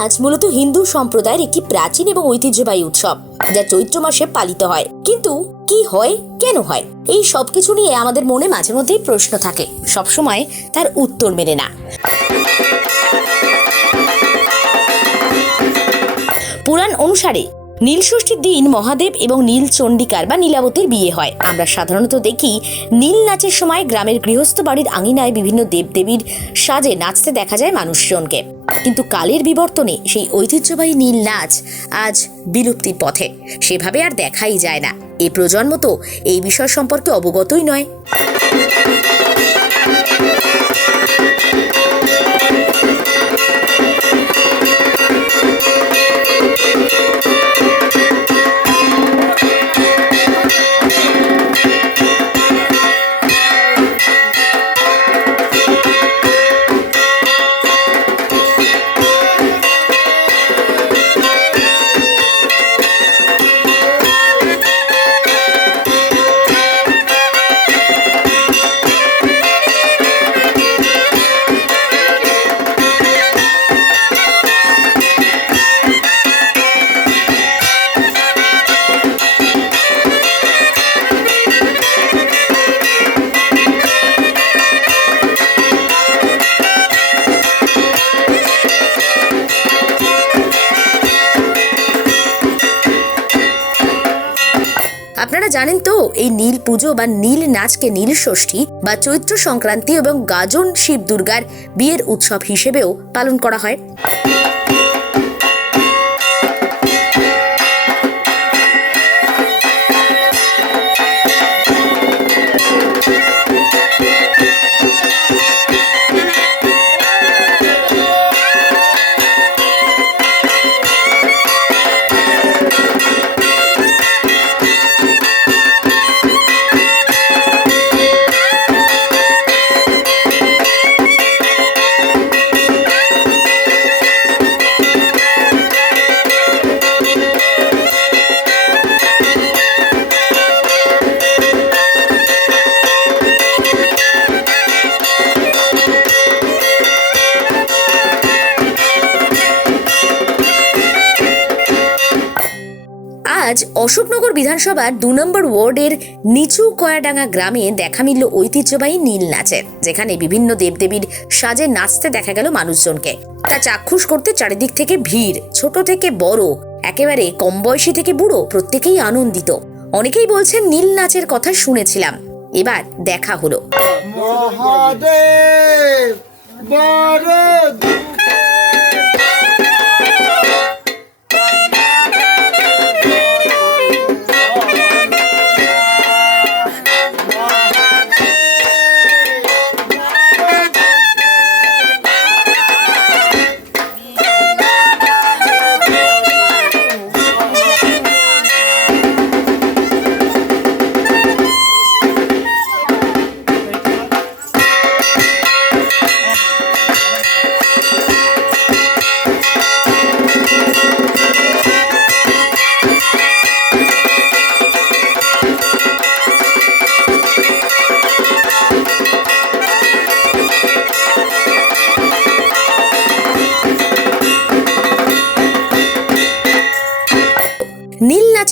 নাচ মূলত হিন্দু সম্প্রদায়ের একটি প্রাচীন এবং ঐতিহ্যবাহী উৎসব, যা চৈত্র মাসে পালিত হয়। কিন্তু কি হয়, কেন হয়? এই সবকিছু নিয়ে আমাদের মনে মাঝে মধ্যেই প্রশ্ন থাকে। সবসময় তার উত্তর মেনে না। পুরাণ অনুসারে নীলষষ্ঠীর দিন মহাদেব এবং নীল চণ্ডিকার বা নীলাবতীর বিয়ে হয়। আমরা সাধারণত দেখি নীল নাচের সময় গ্রামের গৃহস্থ বাড়ির আঙিনায় বিভিন্ন দেবদেবীর সাজে নাচতে দেখা যায় মানুষজনকে। কিন্তু কালের বিবর্তনে সেই ঐতিহ্যবাহী নীল নাচ আজ বিলুপ্তির পথে। সেভাবে আর দেখাই যায় না। এই প্রজন্ম তো এই বিষয় সম্পর্কে অবগতই নয়। আপনারা জানেন তো, এই নীল পুজো বা নীল নাচকে নীল ষষ্ঠী বা চৈত্র সংক্রান্তি এবং গাজন শিব দুর্গার বিয়ের উৎসব হিসেবেও পালন করা হয়। আজ অশোকনগর বিধানসভার দু নম্বর ওয়ার্ডের নিচু কয়াডাঙ্গা গ্রামে দেখা মিলল ঐতিহ্যবাহী নীল নাচের যেখানে বিভিন্ন দেবদেবীর সাজে নাচতে দেখা গেল মানুষজনকে। তা চাক্ষুষ করতে চারিদিক থেকে ভিড়, ছোট থেকে বড়, একেবারে কম বয়সী থেকে বুড়ো, প্রত্যেকেই আনন্দিত। অনেকেই বলছেন নীল নাচের কথা শুনেছিলাম। এবার দেখা হলো। মহাদেব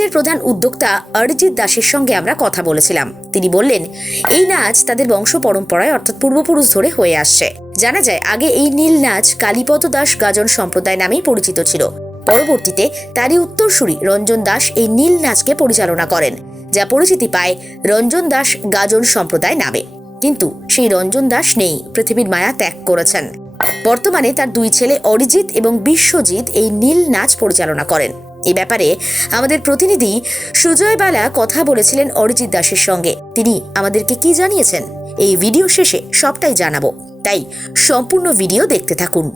বড় প্রধান উদ্যোক্তা অরিজিৎ দাসের সঙ্গে আমরা কথা বলেছিলাম। তিনি বললেন, এই নাচ তাদের বংশ পরম্পরায় অর্থাৎ পূর্বপুরুষ ধরে হয়ে আসছে। জানা যায়, আগে এই নীল নাচ কালীপদ দাস গাজন সম্প্রদায় নামেই পরিচিত ছিল। পরবর্তীতে তারই উত্তরসূরি রঞ্জন দাস এই নীল নাচকে পরিচালনা করেন, যা পরিচিতি পায় রঞ্জন দাস গাজন সম্প্রদায় নামে। কিন্তু সেই রঞ্জন দাস নেই, পৃথিবীর মায়া ত্যাগ করেছেন। বর্তমানে তার দুই ছেলে অরিজিৎ এবং বিশ্বজিৎ এই নীল নাচ পরিচালনা করেন। এ ব্যাপারে আমাদের প্রতিনিধি সুজয় বালা কথা বলেছিলেন অরিজিৎ দাসের সঙ্গে। তিনি আমাদেরকে কি জানিয়েছেন? এই ভিডিও শেষে সবটাই জানাব। তাই সম্পূর্ণ ভিডিও দেখতে থাকুন।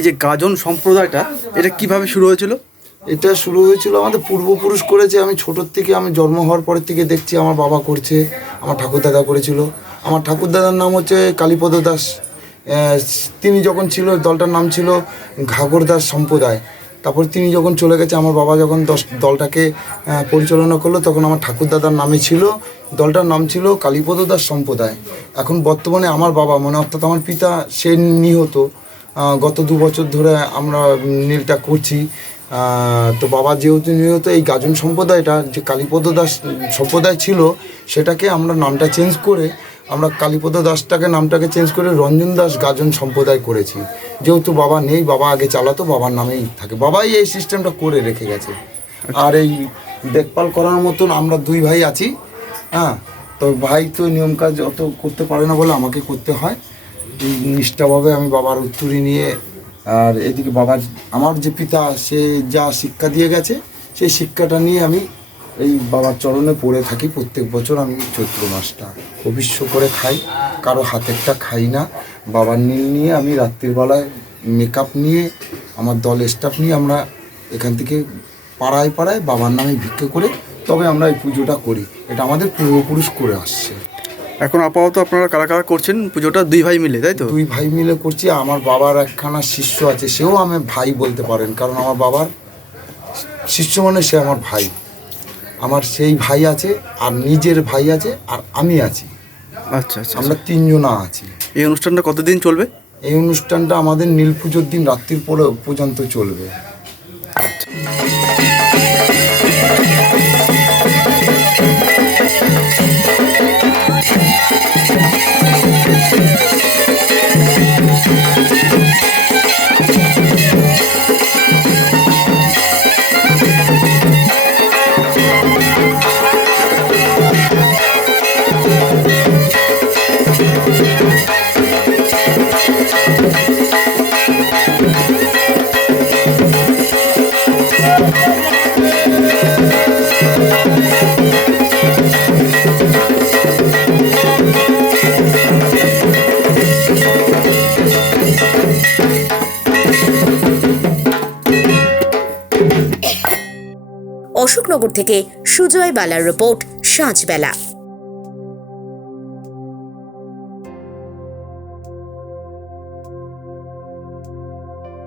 এই যে গাজন সম্প্রদায়টা, এটা কীভাবে শুরু হয়েছিল? এটা শুরু হয়েছিল, আমাদের পূর্বপুরুষ করেছে, আমি ছোটোর থেকে আমি জন্ম হওয়ার পরের থেকে দেখছি, আমার বাবা করছে, আমার ঠাকুরদাদা করেছিল। আমার ঠাকুরদাদার নাম হচ্ছে কালীপদ দাস। তিনি যখন ছিল, দলটার নাম ছিল ঘাগর দাস সম্প্রদায়। তারপর তিনি যখন চলে গেছে, আমার বাবা যখন দশ, দলটাকে পরিচালনা করল, তখন আমার ঠাকুরদাদার নামে ছিল, দলটার নাম ছিল কালীপদ দাস সম্প্রদায়। এখন বর্তমানে আমার বাবা মানে অর্থাৎ আমার পিতা, সে নিহত। গত দু বছর ধরে আমরা নীলটা করছি। তো বাবা যেহেতু নিহত এই গাজন সম্প্রদায়টা যে কালীপদ দাস সম্প্রদায় ছিল সেটাকে আমরা নামটা চেঞ্জ করে আমরা কালীপদ দাসটাকে নামটাকে চেঞ্জ করে রঞ্জন দাস গাজন সম্প্রদায় করেছি। যেহেতু বাবা নেই বাবা আগে চালাতো বাবার নামেই থাকে। বাবাই এই সিস্টেমটা করে রেখে গেছে। আর এই দেখভাল করার মতন আমরা দুই ভাই আছি। হ্যাঁ তো ভাই তো নিয়ম কাজ অত করতে পারে না বলে আমাকে করতে হয়। নিষ্ঠাভাবে আমি বাবার উত্তরি নিয়ে, আর এদিকে বাবার, আমার যে পিতা, সে যা শিক্ষা দিয়ে গেছে, সেই শিক্ষাটা নিয়ে আমি এই বাবার চরণে পড়ে থাকি প্রত্যেক বছর, আমি চৈত্র মাসটা অবিশ্ব করে খাই। কারও হাতেরটা খাই না। বাবার নীল নিয়ে আমি রাত্রির বেলায় মেকআপ নিয়ে, আমার দল স্টাফ নিয়ে আমরা এখান থেকে পাড়ায় পাড়ায় বাবার নামে ভিক্ষে করে, তবে আমরা এই পুজোটা করি। এটা আমাদের পূর্বপুরুষ করে আসছে। এখন আপাতত আপনারা কারা কারা করছেন? পুজোটা দুই ভাই মিলে তাই তো? দুই ভাই মিলে করছি। আমার বাবার একখানা শিষ্য আছে সেও আমি ভাই বলতে পারেন কারণ আমার বাবার শিষ্য মানে সে আমার ভাই। আমার সেই ভাই আছে আর নিজের ভাই আছে আর আমি আছি। আচ্ছা আচ্ছা আমরা তিনজনা আছি। এই অনুষ্ঠানটা কতদিন চলবে? এই অনুষ্ঠানটা আমাদের নীল পুজোর দিন রাত্রির পরে পর্যন্ত চলবে। অশোকনগর থেকে সুজয় বালার রিপোর্ট সাঁঝবেলা